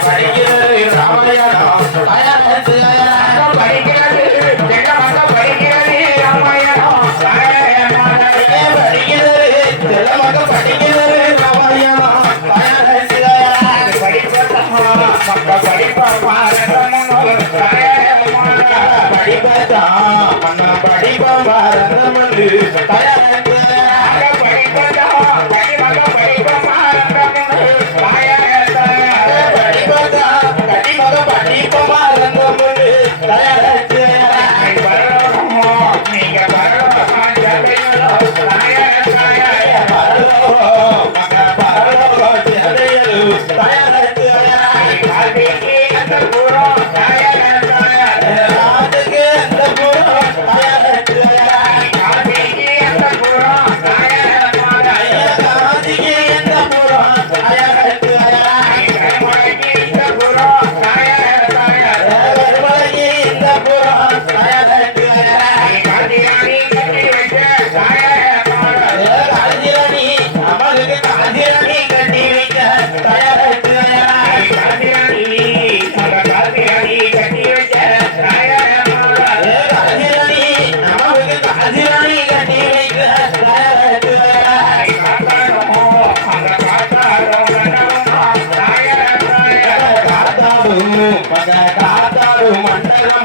படிக்கிறது படிப்பா படிப்பதான் மன்ன படிப்பம் வரந்து தயாரித்து வரந்து தயாரித்து